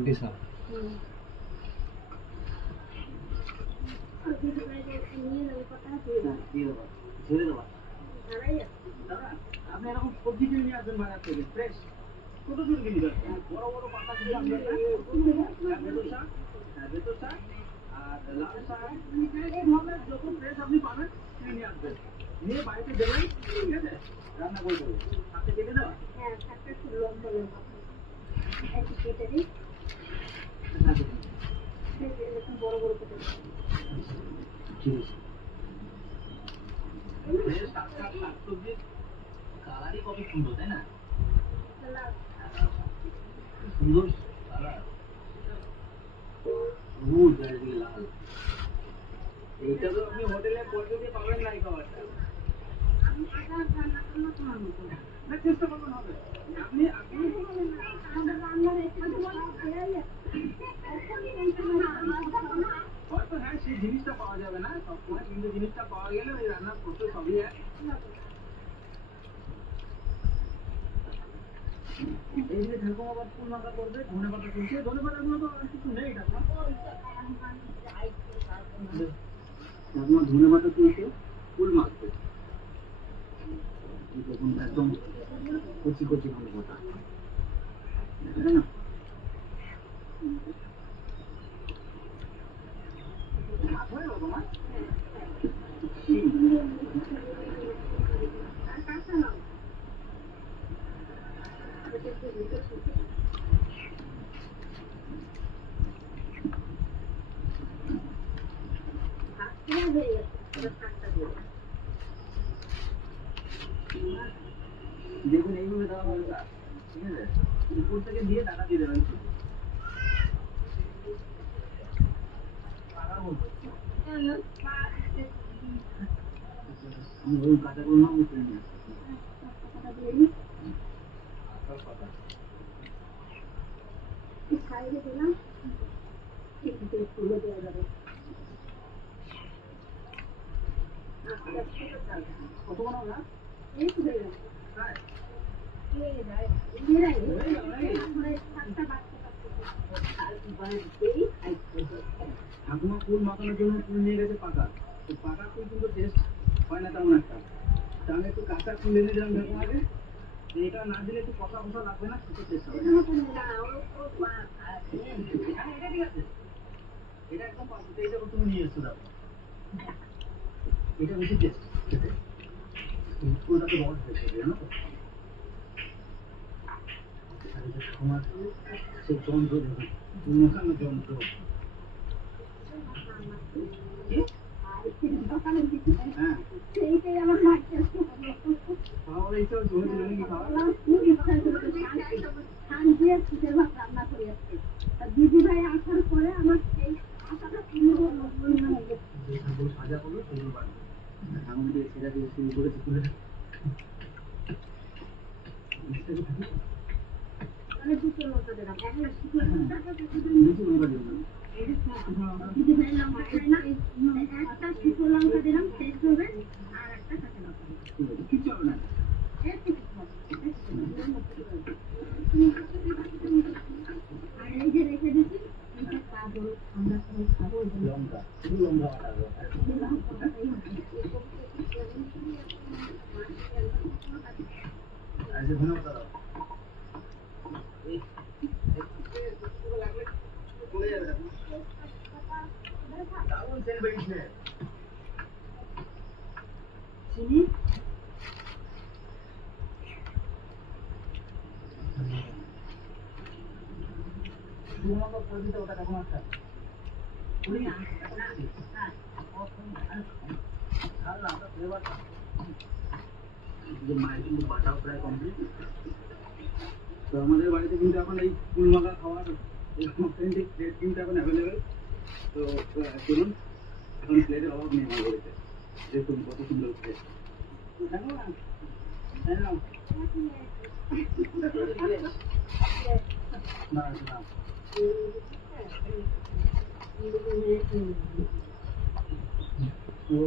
বিশাল আপনি এরকম সবজি কিনে নিয়ে আসবেন বাজার থেকে ফ্রেশ ছোট ছোট কিনে বড় বড় পাতা দিয়ে বেতর শাক আর লাল শাক যত ফ্রেশ আপনি পাবেন কিনে নিয়ে আসবেন নিয়ে বাড়িতে দেবেন ঠিক আছে রান্না করে দেবেন শাকটা কেটে দেওয়া হ্যাঁ শাকটা খুব লম্বা লম্বা কেটে দিই বড় বড় কেটে ঠিক আছে শাকসবজির কালারই কত সুন্দর তাই না সুন্দর কালার রোজ চারিদিকে লাল এইটা তো আপনি হোটেলে পর্যটে পাবেন না এই খাবারটা চেষ্টা করবেন হবে আপনি হয়তো হ্যাঁ সেই জিনিসটা পাওয়া যাবে না সবসময় কিন্তু জিনিসটা পাওয়া গেলে ওই রান্নার করতে সবই এক এই যে ঠাকুমা আবার ফুল মাখা করবে ধনে পাতা তুলছে ধনে পাতাগুলো তো আর কিছু নেই ঠাকুমা ধনে পাতা তুলছে ফুল মাখবে দেখুন একদম কচি কচি ধনে পাতা তাই না দেখুন এইভাবে দেওয়া হবে ঠিক আছে উপর থেকে দিয়ে টাকা দিয়ে দেবেন ওই কাঁচাগুলো না উঠে নিয়ে সাইডে দিলাম তুলে দেওয়া যাবে কত বড় না এই তো হয়ে গেছে ঠাকুমা ফুল মাখানোর জন্য ফুল নিয়ে গেছে পাকা তো পাকা ফুল কিন্তু টেস্ট হয় না তেমন একটা তাহলে একটু কাঁচা ফুল এনে দিলাম ঠাকুমাকে এটা না দিলে একটু কষা কষা লাগবে না সেটা টেস্ট হবে এটা ঠিক আছে এটা একদম পাশে এই যখন তুমি নিয়ে এসছো দাও এটা বেশি টেস্ট খেতে ফুলটাকে বড় টেস্ট হবে জানো তো তোমার সেই যন্ত্র দেখুন মাখানো যন্ত্র হ্যাঁ সেইটাই আমার মারতে খাওয়া এইসব জমি জমি খাওয়া রান্না করে আসছে দিদি ভাই আসার পরে আমার সেই আশাটা সাজা করলো সেগুলো বাড়বে আমাদের সেটা দিয়ে শুরু করেছে তুলে দুটো লঙ্কা দিলাম একটা শুকনো লঙ্কা দিলাম টেস্ট হবে আর একটা কাঁচা লঙ্কা কিছু হবে না আর এই যে রেখে দিচ্ছি এটা খাবো আমরা সবাই খাবো লঙ্কা শুধু লঙ্কা বাটাবো আচ্ছা ধন্যবাদ দাদা চলে যাবে দারুণ সেন্ট বেরিয়েছে চিনি শুধুমাত্র করে দিতে ওটা কেমন একটা মায়ের কিন্তু বাটাও প্রায় কমপ্লিট তো আমাদের বাড়িতে কিন্তু এখন এই ফুল মাখা খাওয়ার অথেন্টিক প্লেট কিন্তু এখন অ্যাভেলেবেল তো চলুন এখন প্লেটের অভাব নেই আমার বাড়িতে দেখুন কত সুন্দর প্লেট না না ও